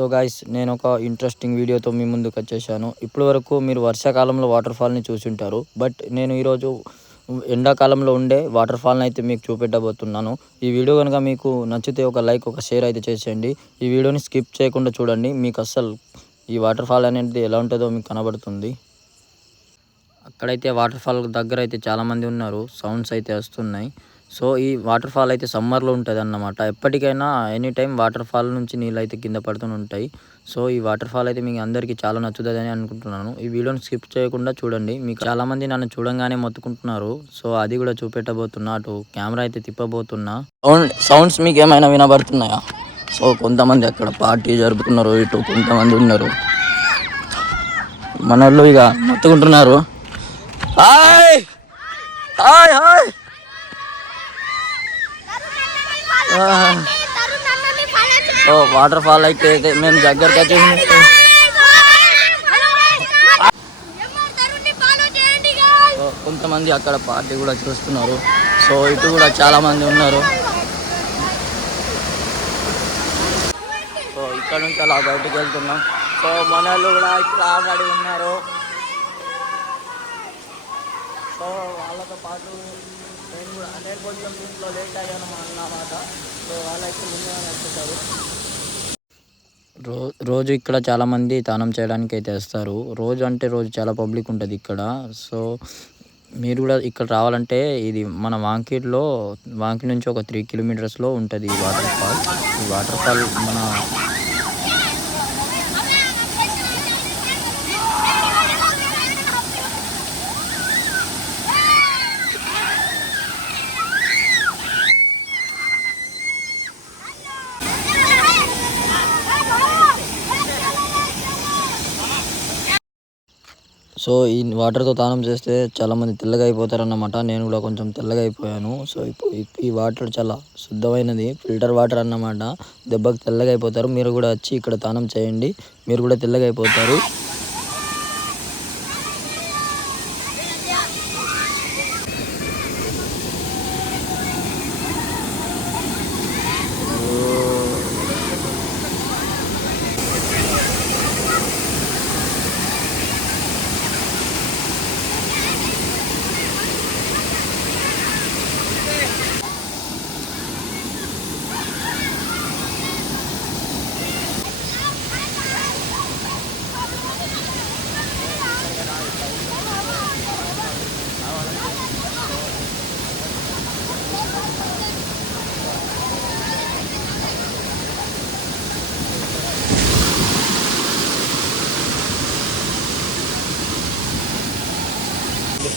So guys, నేను ఒక interesting వీడియోతో మీ ముందుకు వచ్చేసాను. ఇప్పటి వరకు మీరు వర్షాకాలంలో వాటర్ ఫాల్ని చూసుంటారు. బట్ నేను ఈరోజు ఎండాకాలంలో ఉండే వాటర్ ఫాల్ని అయితే మీకు చూపెట్టబోతున్నాను. ఈ వీడియో కనుక మీకు నచ్చితే ఒక లైక్, ఒక షేర్ అయితే చేసేయండి. ఈ వీడియోని స్కిప్ చేయకుండా చూడండి. మీకు అస్సలు ఈ వాటర్ ఫాల్ అనేది ఎలా ఉంటుందో మీకు కనబడుతుంది. అక్కడైతే వాటర్ ఫాల్ దగ్గర అయితే చాలామంది ఉన్నారు. సౌండ్స్ అయితే వస్తున్నాయి. సో ఈ వాటర్ ఫాల్ అయితే సమ్మర్లో ఉంటుంది అన్నమాట. ఎప్పటికైనా ఎనీ టైం వాటర్ ఫాల్ నుంచి నీళ్ళు అయితే కింద పడుతూనే ఉంటాయి. సో ఈ వాటర్ ఫాల్ అయితే మీకు అందరికీ చాలా నచ్చుతుందని అనుకుంటున్నాను. ఈ వీడియోని స్కిప్ చేయకుండా చూడండి. మీకు చాలామంది నన్ను చూడంగానే మొత్తుకుంటున్నారు. సో అది కూడా చూపెట్టబోతున్నా. అటు కెమెరా అయితే తిప్పబోతున్నా. సౌండ్స్ మీకు ఏమైనా వినబడుతున్నాయా? సో కొంతమంది అక్కడ పార్టీ జరుపుతున్నారు. ఇటు కొంతమంది ఉన్నారు. మన వాళ్ళు ఇక మొత్తుకుంటున్నారు. Hi hi hi. Waterfall అయితే మేము దగ్గరికి వచ్చేసి కొంతమంది అక్కడ పార్టీ కూడా చూస్తున్నారు. సో ఇటు కూడా చాలా మంది ఉన్నారు. సో ఇక్కడ నుంచి అలా బయటకు వెళ్తున్నాం. సో మన వాళ్ళు కూడా ఇక్కడ ఆల్రెడీ ఉన్నారు. సో వాళ్ళతో పాటు నేను కొంచెం దీంట్లో లేట్ అయ్యాను అన్నమాట. సో వాళ్ళైతే ముందుగానే వచ్చేసారు. రోజు ఇక్కడ చాలామంది స్నానం చేయడానికి అయితే వస్తారు. రోజు అంటే రోజు చాలా పబ్లిక్ ఉంటుంది ఇక్కడ. సో మీరు కూడా ఇక్కడ రావాలంటే ఇది మన వాంకి నుంచి ఒక 3 కిలోమీటర్స్లో ఉంటుంది ఈ వాటర్ ఫాల్. ఈ వాటర్ ఫాల్ మన సో ఈ వాటర్తో స్నానం చేస్తే చాలామంది తెల్లగా అయిపోతారన్నమాట. నేను కూడా కొంచెం తెల్లగా అయిపోయాను. సో ఇప్పుడు ఈ వాటర్ చాలా శుద్ధమైనది, ఫిల్టర్ వాటర్ అన్నమాట. దెబ్బకి తెల్లగా అయిపోతారు. మీరు కూడా వచ్చి ఇక్కడ స్నానం చేయండి, మీరు కూడా తెల్లగా అయిపోతారు.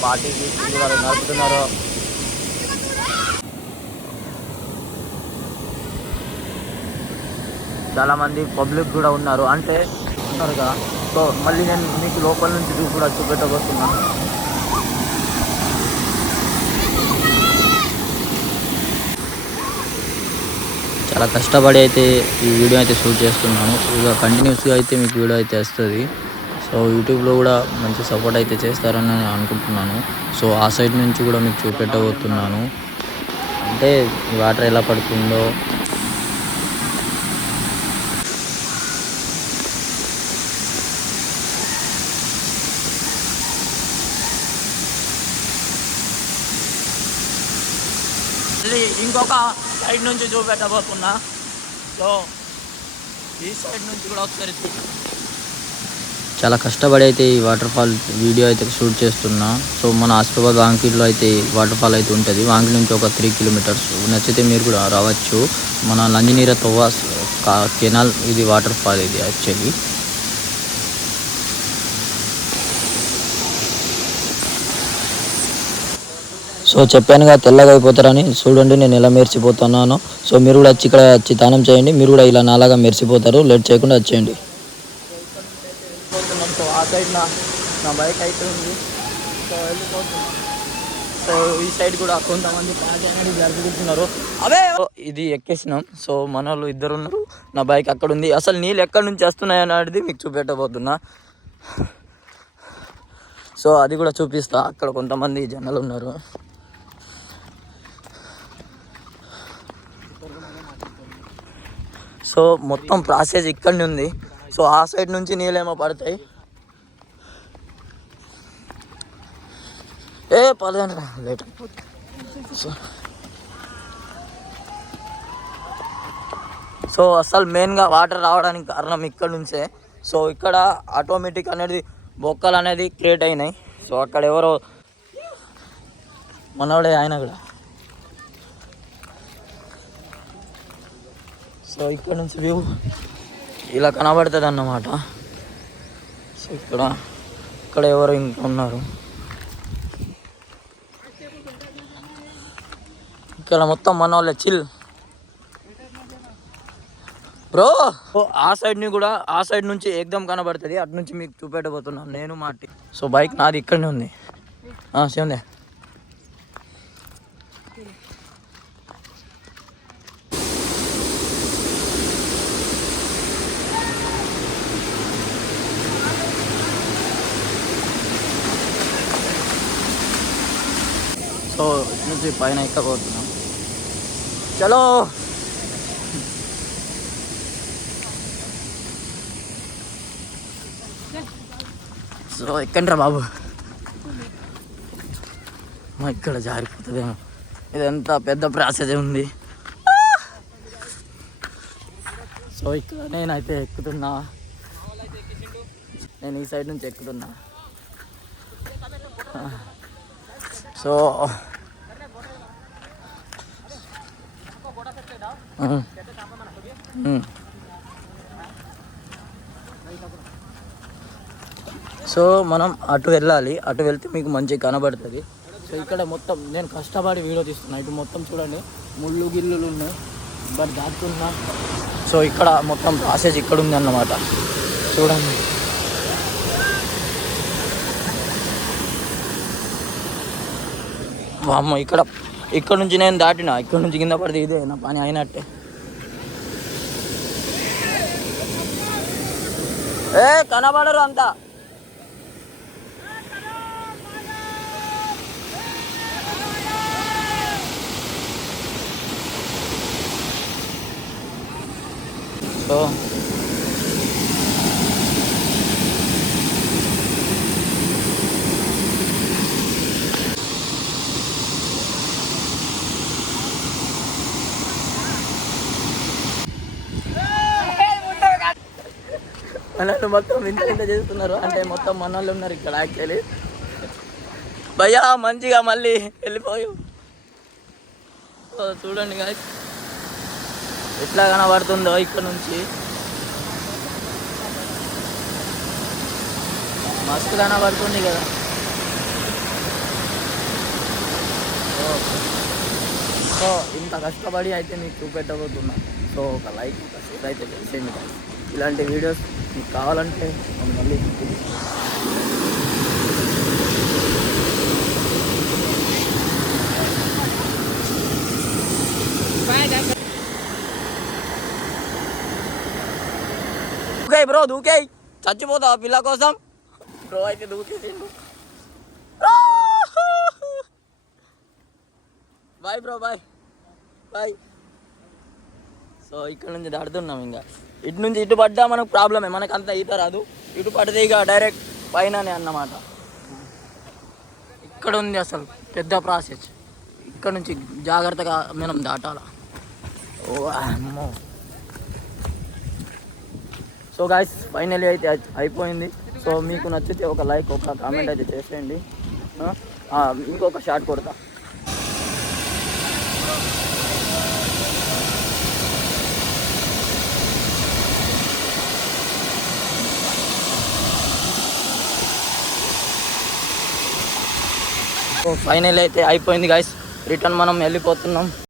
పార్టీకి నడుపుతున్నారు. చాలామంది పబ్లిక్ కూడా ఉన్నారు, అంటే ఉంటారు కదా. సో మళ్ళీ నేను మీకు లోపల నుంచి కూడా చూపెట్టబోతున్నా. చాలా కష్టపడి అయితే ఈ వీడియో అయితే షూట్ చేస్తున్నాను. ఇక కంటిన్యూస్గా అయితే మీకు వీడియో అయితే వస్తుంది. సో యూట్యూబ్లో కూడా మంచి సపోర్ట్ అయితే చేస్తారని నేను అనుకుంటున్నాను. సో ఆ సైడ్ నుంచి కూడా మీకు చూపెట్టబోతున్నాను, అంటే వాటర్ ఎలా పడుతుందో. మళ్ళీ ఇంకొక సైడ్ నుంచి చూపెట్టబోతున్నా. సో ఈ సైడ్ నుంచి కూడా ఒకసారి చాలా కష్టపడి అయితే ఈ వాటర్ ఫాల్ వీడియో అయితే షూట్ చేస్తున్నా. సో మన ఆసిఫాబాద్ వాంకిలో అయితే వాటర్ ఫాల్ అయితే ఉంటుంది. వాంకి నుంచి ఒక 3 కిలోమీటర్స్. నచ్చితే మీరు కూడా రావచ్చు. మన నంజినీర తవ్వ కెనాల్ ఇది వాటర్ ఫాల్ ఇది యాక్చువల్లీ. సో చెప్పానుగా తెల్లగా అయిపోతారని. చూడండి నేను ఎలా మెరిసిపోతున్నానో. సో మీరు కూడా వచ్చి ఇక్కడ వచ్చి స్నానం చేయండి, మీరు కూడా ఇలా నాలాగా మెరిసిపోతారు. లేట్ చేయకుండా వచ్చేయండి. సో ఆ సైడ్ నా బైక్ అయితే ఉంది. సో వెళ్ళిపోతున్నాం. సో ఈ సైడ్ కూడా కొంతమంది పార్టీ అనేది జరుపుకుంటున్నారు. అవే ఇది ఎక్కేసినాం. సో మన వాళ్ళు ఇద్దరు ఉన్నారు, నా బైక్ అక్కడ ఉంది. అసలు నీళ్ళు ఎక్కడి నుంచి వస్తున్నాయి అనేది మీకు చూపెట్టబోతున్నా. సో అది కూడా చూపిస్తా. అక్కడ కొంతమంది జనాలు ఉన్నారు. సో మొత్తం ప్రాసెస్ ఇక్కడనే ఉంది. సో ఆ సైడ్ నుంచి నీళ్ళేమో పడతాయి. పడదండి లేట్. సో అసలు మెయిన్గా వాటర్ రావడానికి కారణం ఇక్కడ నుంచే. సో ఇక్కడ ఆటోమేటిక్ అనేది బొక్కలు అనేది క్రియేట్ అయినాయి. సో అక్కడ ఎవరో మనోడే ఆయన కూడా. సో ఇక్కడ నుంచి వ్యూ ఇలా కనబడుతుంది అన్నమాట. సో ఇక్కడ ఎవరు ఇంకా ఉన్నారు. ఇక్కడ మొత్తం మన వాళ్ళే చిల్ బ్రో. ఆ సైడ్ నుంచి ఏకదం కనబడుతుంది. అటు నుంచి మీకు చూపెట్టబోతున్నాను నేను మాటి. సో బైక్ నాది ఇక్కడనే ఉంది. సేమ్ సో ఇటు నుంచి పైన ఎక్కబోతున్నాం. చలో సో ఎక్కండ్రా బాబు. ఇక్కడ జారిపోతుందేమో. ఇదంతా పెద్ద ప్రాసెస్ ఉంది. సో ఇక్కడ నేనైతే ఎక్కుతున్నా. నేను ఈ సైడ్ నుంచి ఎక్కుతున్నా. సో సో మనం అటు వెళ్ళాలి. అటు వెళ్తే మీకు మంచిగా కనబడుతుంది. సో ఇక్కడ మొత్తం నేను కష్టపడి వీడియో తీస్తున్నా. ఇటు మొత్తం చూడండి ముళ్ళు గిల్లులు ఉన్నాయి, బట్ దాటుతున్నా. సో ఇక్కడ మొత్తం ప్రాసెస్ ఇక్కడ ఉంది అన్నమాట. చూడండి వామ్మో. ఇక్కడ నుంచి నేను దాటిన, ఇక్కడ నుంచి కింద పడితే ఇదే నా పని అయినట్టే. కనబడరు అంతా. సో మనల్ని మొత్తం ఇంత చేస్తున్నారు. అంటే మొత్తం మన వాళ్ళు ఉన్నారు ఇక్కడ. యాక్చువల్లీ భయ్యా మంచిగా మళ్ళీ వెళ్ళిపోయావు. చూడండి గాయ్స్ ఎట్లా కనబడుతుందో ఇక్కడ నుంచి. మస్తు కనబడుతుంది కదా. సో ఇంత కష్టపడి అయితే మీకు చూపెట్టబోతున్నా. సో ఒక లైక్ ఒక షేర్ అయితే చేసేయండి. ఇలాంటి వీడియోస్ మీకు కావాలంటే మళ్ళీ బ్రో దూకే చచ్చిపోతావా పిల్ల కోసం. బ్రో అయితే దూకేసిండు. Bye bro, bye bye. So ఇక్కడ నుంచి దాడుతున్నాం. ఇంకా ఇటు నుంచి ఇటు పడ్డా మనకు ప్రాబ్లమే. మనకు అంత ఈత రాదు. ఇటు పడితే ఇక డైరెక్ట్ పైననే అన్నమాట. ఇక్కడ ఉంది అసలు పెద్ద ప్రాసెస్. ఇక్కడ నుంచి జాగ్రత్తగా మనం దాటాల. ఓ అమ్మో. సో గాయ్స్ ఫైనలీ అయితే అయిపోయింది. సో మీకు నచ్చితే ఒక లైక్ ఒక కామెంట్ అయితే చేసేయండి. ఇంకొక షాట్ కొడతా. సో ఫైనల్ అయితే అయిపోయింది గాయ్స్. రిటర్న్ మనం వెళ్ళిపోతున్నాం.